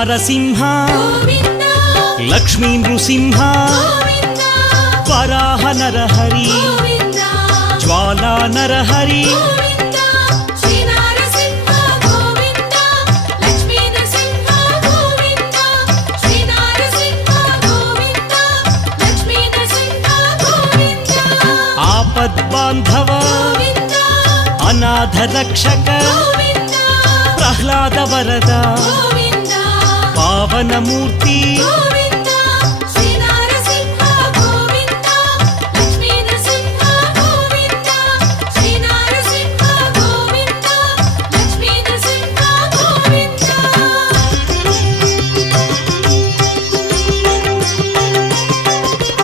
నారసింహ లక్ష్మీ నృసింహ వరాహ నరహరి జ్వాలా నరహరి ఆపద్బాంధవ అనాథ రక్షక ప్రహ్లాద వరద పావనమూర్తి